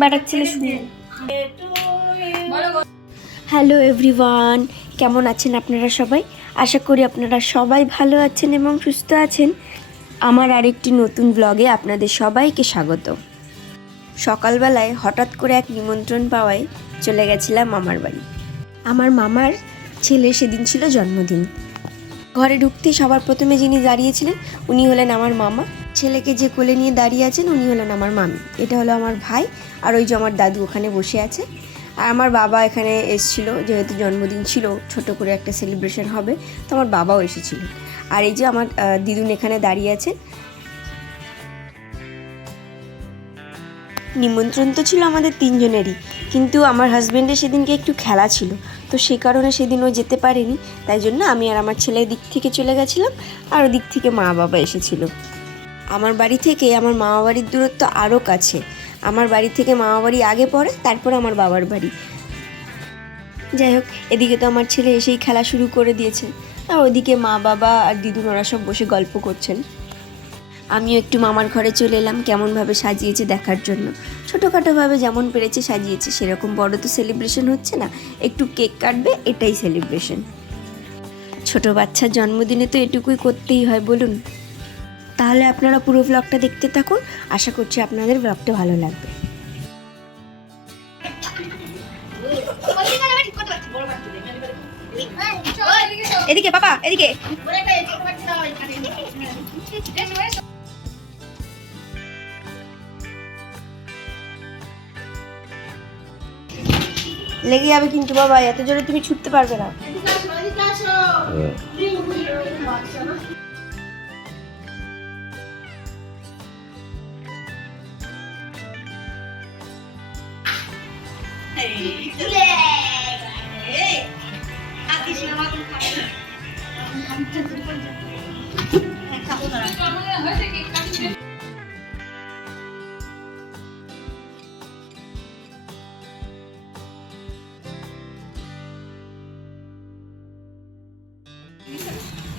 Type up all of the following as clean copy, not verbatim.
Batter ছেলে শুনে। Hello everyone, কেমন আছেন আপনারা সবাই? আশা করি আপনারা সবাই ভালো আছেন এবং সুস্থ আছেন। আমার আরেকটি নতুন ব্লগে আপনাদের সবাইকে স্বাগত। সকালবেলায় হঠাৎ করে এক নিমন্ত্রণ পাওয়ায় চলে গেছিলাম মামার বাড়ি। আমার মামার ছেলে সেদিন ছিল জন্মদিন। ঘরে ঢুকতেই সবার প্রথমে যিনি দাঁড়িয়েছিলেন উনি হলেন আমার মামা। ছেলেকে যে কোলে নিয়ে দাঁড়িয়ে আছেন উনি হলেন আমার মামি। এটা হলো আমার ভাই, আর ওই যে আমার দাদু ওখানে বসে আছে। আর আমার বাবা এখানে এসেছিলো, যেহেতু জন্মদিন ছিল, ছোট করে একটা সেলিব্রেশন হবে, তো আমার বাবাও এসেছিল। আর এই যে আমার দিদুন এখানে দাঁড়িয়ে আছে। নিমন্ত্রণ তো ছিল আমাদের তিনজনেরই, কিন্তু আমার হাজব্যান্ডের সেদিনকে একটু খেলা ছিল, তো সে কারণে সেদিন ও যেতে পারেনি। তাই জন্য আমি আর আমার ছেলের দিক থেকে চলে গেছিলাম, আর ওদিক থেকে মা বাবা এসেছিল। আমার বাড়ি থেকে আমার মামা বাড়ির দূরত্ব আরও কাছে। আমার বাড়ি থেকে মামা বাড়ি আগে পড়ে, তারপর আমার বাবার বাড়ি। যাই হোক, এদিকে তো আমার ছেলে এসেই খেলা শুরু করে দিয়েছে, আর ওদিকে মা বাবা আর দিদুন ওরা সব বসে গল্প করছেন। আমিও একটু মামার ঘরে চলে এলাম কেমনভাবে সাজিয়েছে দেখার জন্য। ছোটোখাটোভাবে যেমন পেরেছে সাজিয়েছে, সেরকম বড় তো সেলিব্রেশন হচ্ছে না, একটু কেক কাটবে, এটাই সেলিব্রেশন। ছোট বাচ্চার জন্মদিনে তো এটুকুই করতেই হয় বলুন। তাহলে আপনারা পুরো ব্লগটা দেখতে থাকুন, আশা করছি আপনাদের ব্লগটা ভালো লাগবে। এদিকে বাবা, এদিকে। লেগে যাবে কিন্তু বাবা, এত জোরে তুমি ছুটতে পারবে না।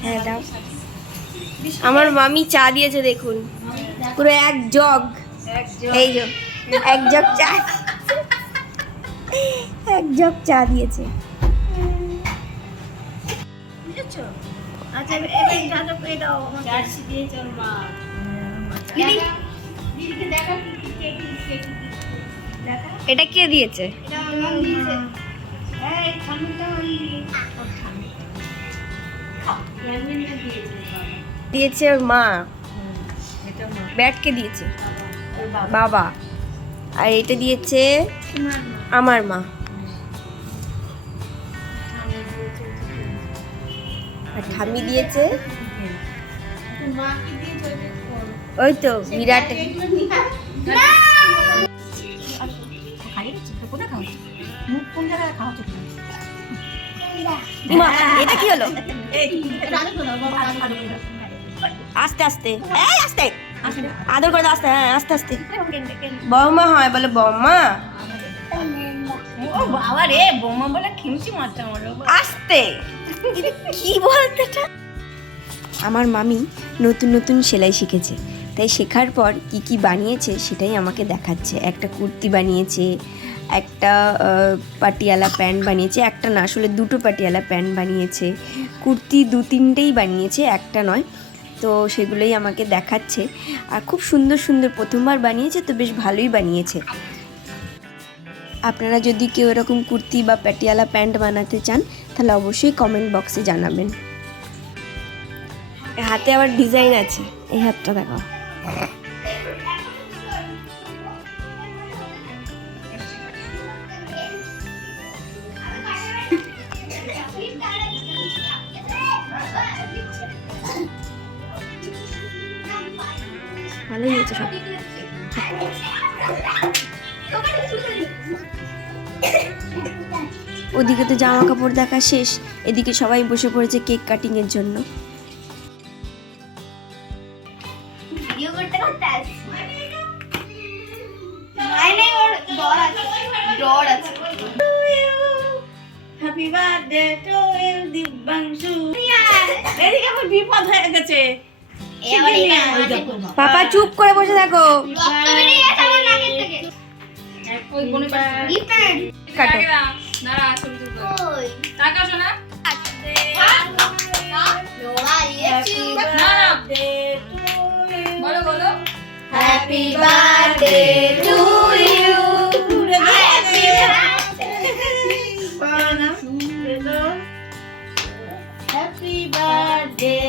হ্যাঁ দাও। আমার মামি চা দিয়েছে দেখুন, পুরো এক জগ। এই যে এক জগ চা, এক জগ চা দিয়েছে। এটা কে দিয়েছে? দিয়েছে ওর মা। ব্যাটকে দিয়েছে বাবা, আর এটা দিয়েছে আমার মা। আর ঠাম্মি দিয়েছে ওই তো বিরাট। এটা কি হলো? আস্তে আস্তে, আস্তে আদর করে দাও, আস্তে। হ্যাঁ আস্তে আস্তে। বৌমা হয় বলে, বৌমা। বাবা রে, বৌমা বলে খিমচি মারছে আমার। আস্তে, কি বলতে? আমার মামি নতুন নতুন সেলাই শিখেছে, তাই শেখার পর কি কি বানিয়েছে সেটাই আমাকে দেখাচ্ছে। একটা কুর্তি বানিয়েছে, একটা পাটিয়ালা প্যান্ট বানিয়েছে, একটা না আসলে দুটো পাটিয়ালা প্যান্ট বানিয়েছে, কুর্তি দু তিনটেই বানিয়েছে, একটা নয়। তো সেগুলোই আমাকে দেখাচ্ছে, আর খুব সুন্দর সুন্দর প্রথমবার বানিয়েছে, তো বেশ ভালোই বানিয়েছে। আপনারা যদি কেউ এরকম কুর্তি বা পাটিয়ালা প্যান্ট বানাতে চান তাহলে অবশ্যই কমেন্ট বক্সে জানাবেন। হাতে আবার ডিজাইন আছে, এই হাতটা দেখো। ভালোই হয়েছে সব। ওদিকে তো জামা কাপড় দেখা শেষ, এদিকে সবাই বসে পড়েছে কেক কাটিং এর জন্য। Happy birthday to you Dibyanshu. এদিকে আমার বিপদ হয়ে গেছে। পাপা চুপ করে বসে থাকো। কাটো। Happy birthday to you. Happy birthday.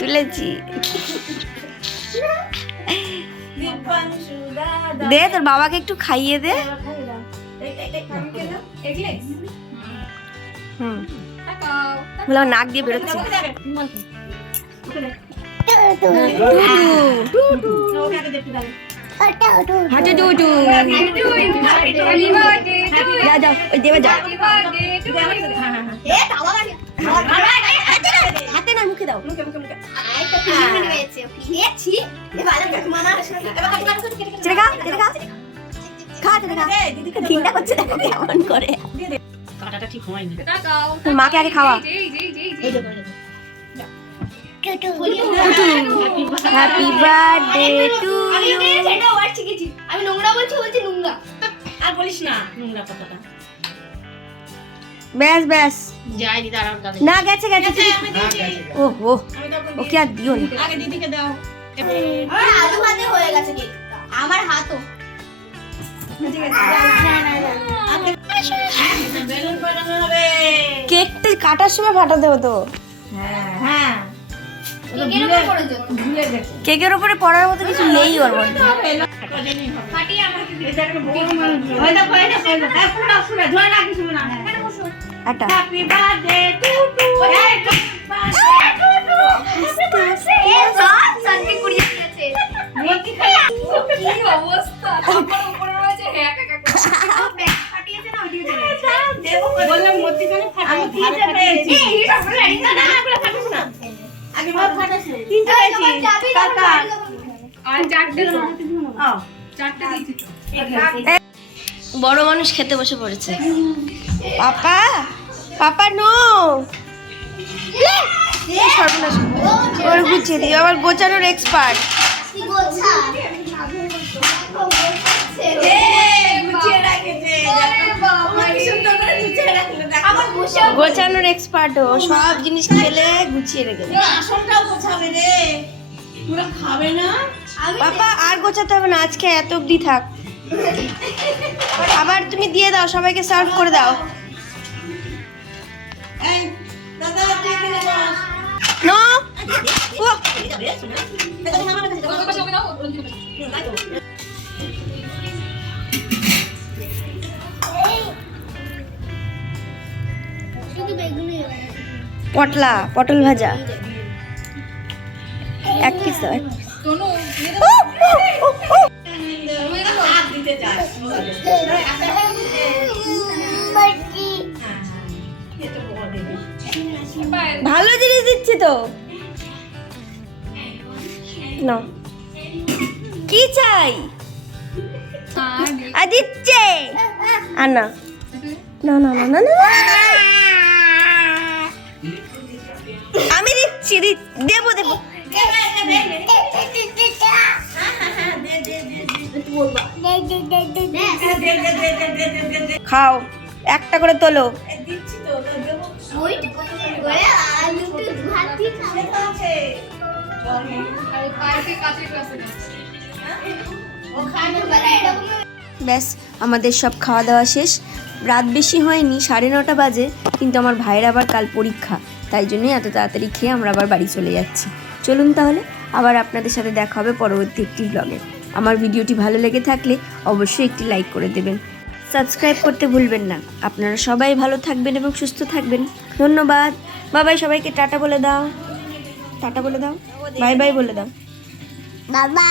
তুলেছি। দে তোর বাবাকে একটু খাইয়ে দে। হুম বলে আমার নাক দিয়ে বেরোচ্ছে। হাঁটে টুটু যা যাও ওই দেবে যাও। হাতে না মুখে দাও। ছেড়ে খা ছেড়ে খা খা ছেড়ে খা। ঘৃণা করছে দেখো কেমন করে। কাটাটা ঠিক হয়নি। তোর মাকে আগে খাওয়া। Happy birthday to you. আমি নোংরা বলছি নোংরা। আর বলিস না নোংরা কথাটা। ব্যাস ব্যাস যাই দাঁড়াও দাদা। না গেছে গেছে। ওহো ওকে আর দিও না। আগে দিদিকে দাও। আমার আলু ভাতে হয়ে গেছে কেকটা। আমার হাতও। বেলুন ফাটানো হবে। কেকটা কাটার সময় ফাটাতে হতো। হ্যাঁ কেকের উপর পড়ে যেত। ভুলে গেছে। কেকের উপরে পড়ার মতো কিছু নেই ওর মধ্যে। ফাটিয়ে আমাকে দিবে। এটা একটা বড় মানুষ। হয়তো কয়টা কয়টা। হ্যাঁ পুরো পুরো ধরে রাখিস না। আটা হ্যাপি বার্থডে টু টু। এ সব শান্তি কুড়িয়ে দিয়েছে। কি অবস্থা? আমার উপরে রয়েছে হ্যাঁ কাকা। ফাটিয়েছে না ওইদিকে চলে গেছে। বললাম মতিখানে ফাটানো ধারে পেয়েছি। এই সব লাইন না না এগুলো ফাটাস না। আগে মত ফাটাস। তিনটা পেয়েছি। কাকা আর চারটে ও চারটে দিয়েছি তো। বড় মানুষ খেতে বসে পড়েছে। পাপা পাপা নো সর্বনাশ। ওর গুছিয়ে দিই আবার গোছানোর এক্সপার্ট। গুছিয়ে রাখেছে। সুন্দর করে গুছিয়ে রাখলে দেখো। আমার বসে গোছানোর এক্সপার্ট ও সব জিনিস খেলে গুছিয়ে রেখে দেয়। আসনটাও গোছাবে রে। পুরো খাবে না। পাপা আর গোছাতে হবে না, আজকে এত অবধি থাক। আবার তুমি দিয়ে দাও, সবাইকে সার্ভ করে দাও। এই দাদা তুই এখানে বস। নো ও পটলা পটল ভাজা এক পিস দাও। হাত দিতে যাস। ভালো জিনিস দিচ্ছি তো না কি চাই আর দিচ্ছে আর না না না না না না আমি দিচ্ছি দেবো দেবো। খাও একটা করে তোলো। দিচ্ছি তো দেবো। ব্যাস আমাদের সব খাওয়া দাওয়া শেষ। রাত বেশি হয়নি, 9:30 বাজে, কিন্তু আমার ভাইয়ের আবার কাল পরীক্ষা, তাই জন্যই এত তাড়াতাড়ি খেয়ে আমরা আবার বাড়ি চলে যাচ্ছি। চলুন তাহলে আবার আপনাদের সাথে দেখা হবে পরবর্তী একটি ব্লগে। আমার ভিডিওটি ভালো লেগে থাকলে অবশ্যই একটি লাইক করে দেবেন, সাবস্ক্রাইব করতে ভুলবেন না। আপনারা সবাই ভালো থাকবেন এবং সুস্থ থাকবেন। ধন্যবাদ। বাবাই সবাইকে টাটা বলে দাও, টাটা বলে দাও, বাই বাই বলে দাও। বাবা